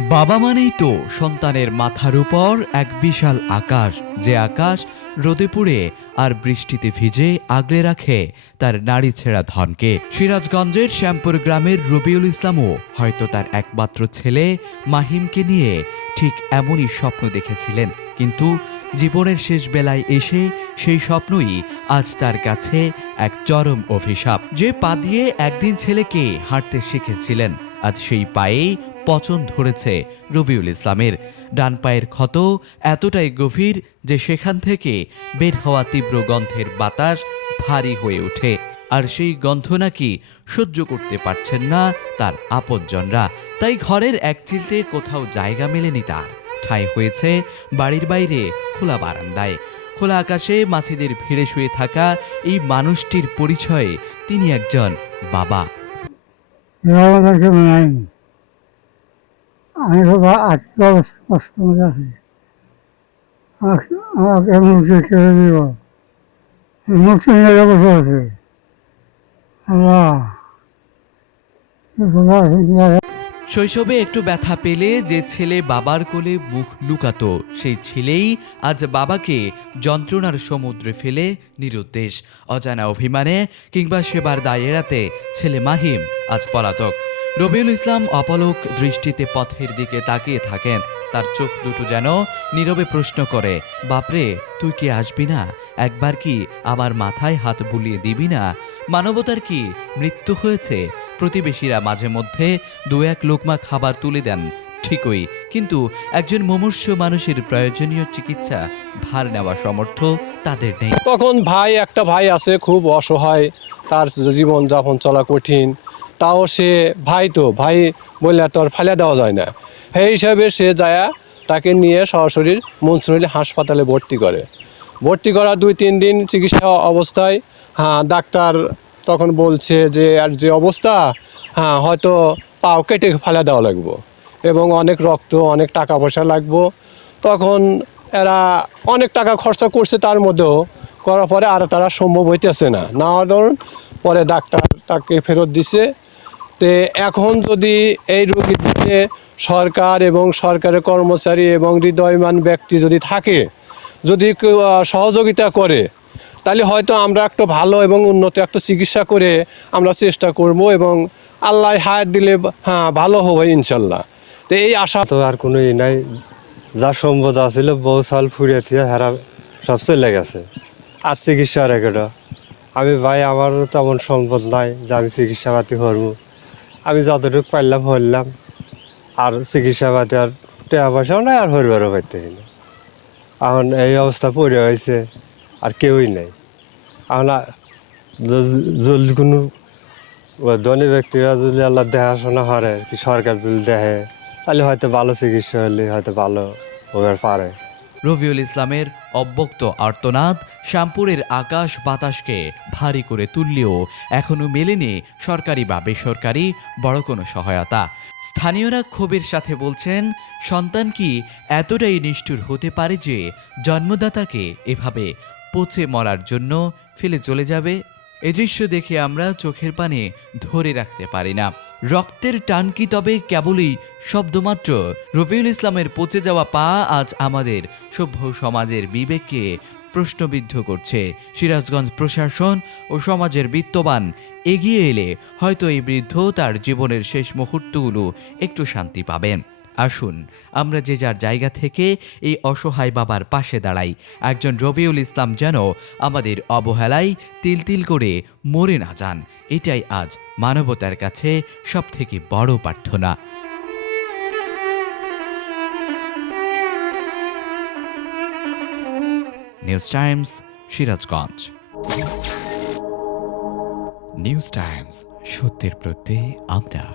বাবা মানেই তো সন্তানের মাথার উপর এক বিশাল আকাশ, যে আকাশ রোদে পুড়ে আর বৃষ্টিতে ভিজে আগলে রাখে তার নাড়ি ছেঁড়া ধনকে। সিরাজগঞ্জের শ্যামপুর গ্রামের রবিউল ইসলামও হয়তো তার একমাত্র ছেলে মাহিমকে নিয়ে ঠিক এমনই স্বপ্ন দেখেছিলেন, কিন্তু জীবনের শেষ বেলায় এসে সেই স্বপ্নই আজ তার কাছে এক চরম অভিশাপ। যে পা দিয়ে একদিন ছেলেকে হাঁটতে শিখেছিলেন, আজ সেই পায়েই পচন ধরেছে রবিউল ইসলামের। ডান পায়ের ক্ষত এতটাই গভীর যে সেখান থেকে বের হওয়া তীব্র গন্ধের বাতাস ভারী হয়ে ওঠে, আর সেই গন্ধ নাকি সহ্য করতে পারছেন না তার আপনজনরা। তাই ঘরের এক চিলতে কোথাও জায়গা মেলেনি তার, ঠাঁই হয়েছে বাড়ির বাইরে খোলা বারান্দায়। খোলা আকাশে মাছিদের ভিড়ে শুয়ে থাকা এই মানুষটির পরিচয়ে তিনি একজন বাবা। আমি খুব আর্থিক অবস্থা কষ্ট মধ্যে আছি। আমাকে মুক্তি ছেড়ে দিব, মুক্তি নিয়ে বসে আছে। আল্লাহ শৈশবে একটু ব্যথা পেলে যে ছেলে বাবার কোলে মুখ লুকাতো, সেই ছেলেই আজ বাবাকে যন্ত্রণার সমুদ্রে ফেলে নিরুদ্দেশ। অজানা অভিমানে কিংবা সেবার দায় এড়াতে ছেলে মাহিম আজ পলাতক। রবিউল ইসলাম অপলক দৃষ্টিতে পথের দিকে তাকিয়ে থাকেন। তার চোখ দুটো যেন নীরবে প্রশ্ন করে, বাপরে তুই কি আসবি না? একবার কি আমার মাথায় হাত বুলিয়ে দিবি না? মানবতার কি মৃত্যু হয়েছে? প্রতিবেশীরা মাঝে মধ্যে দু এক লোকমা খাবার তুলে দেন ঠিকই, কিন্তু একজন মুমূর্ষু মানুষের প্রয়োজনীয় চিকিৎসা ভার নেওয়া সামর্থ্য তাদের নেই। তখন একটা ভাই আছে খুব অসহায়, তার জীবন যাপন চলা কঠিন, তাও সে ভাই বললে তো আর ফেলে দেওয়া যায় না। সেই হিসাবে সে যায় তাকে নিয়ে সরাসরি মনসুরুলি হাসপাতালে ভর্তি করা 2-3 দিন চিকিৎসা অবস্থায় ডাক্তার তখন বলছে যে আর যে অবস্থা হয়তো পাও কেটে ফেলে দেওয়া লাগবে এবং অনেক রক্ত অনেক টাকা পয়সা লাগবে। তখন এরা অনেক টাকা খরচা করছে, তার মধ্যেও করার পরে আর তারা সম্ভব হইতেছে না ধরুন পরে ডাক্তার তাকে ফেরত দিছে। তো এখন যদি এই রোগীতে সরকার এবং সরকারের কর্মচারী এবং হৃদয়মান ব্যক্তি যদি থাকে, যদি কেউ সহযোগিতা করে, তাহলে হয়তো আমরা একটা ভালো এবং উন্নত একটা চিকিৎসা করে আমরা চেষ্টা করব এবং আল্লাহ হায়াত দিলে ভালো হবে ইনশাল্লাহ। তো এই আশা তো আর কোনো নাই, যা সম্পদ আছিল বউ সাল ফুরিয়ে থিয়ে হেরা সব চলে গেছে। আর চিকিৎসা রেখেটা আমি ভাই, আমারও তেমন সম্পদ নাই যে আমি চিকিৎসা পাতি করবো। আমি যতটুকু পারলাম হরলাম, আর চিকিৎসা পাতি আর টাকা পয়সাও নাই, আর হরবারও পাইতে না। এখন এই অবস্থা পড়ে হয়েছে, আর কেউই নেই। এখন যদি কোনো ধনী ব্যক্তিরা যদি আল্লাহ দেখাশোনা করে, কি সরকার যদি দেখে, তাহলে হয়তো ভালো চিকিৎসা হলে হয়তো ভালো হবার পারে। রবিউল ইসলামের অব্যক্ত আর্তনাদ শ্যামপুরের আকাশ বাতাসকে ভারী করে তুললেও এখনও মেলেনি সরকারি বা বেসরকারি বড় কোনো সহায়তা। স্থানীয়রা ক্ষোভের সাথে বলছেন, সন্তান কি এতটাই নিষ্ঠুর হতে পারে যে জন্মদাতাকে এভাবে পচে মরার জন্য ফেলে চলে যাবে? এ দৃশ্য দেখে আমরা চোখের পানি ধরে রাখতে পারি না। রক্তের টান কি তবে কেবলই শব্দমাত্র? রবিউল ইসলামের পচে যাওয়া পা আজ আমাদের সভ্য সমাজের বিবেককে প্রশ্নবিদ্ধ করছে। সিরাজগঞ্জ প্রশাসন ও সমাজের বিত্তবান এগিয়ে এলে হয়তো এই বৃদ্ধ তার জীবনের শেষ মুহূর্তগুলো একটু শান্তি পাবেন। আসুন আমরা যে যার জায়গা থেকে এই অসহায় বাবার পাশে দাঁড়াই। একজন রবিউল ইসলাম যেন আমাদের অবহেলায় তিল তিল করে মরে না যান, এটাই আজ মানবতার কাছে সবথেকে বড় প্রার্থনা। News Times, Sirajganj. News Times, সত্যের প্রত্যয়ে আমরা।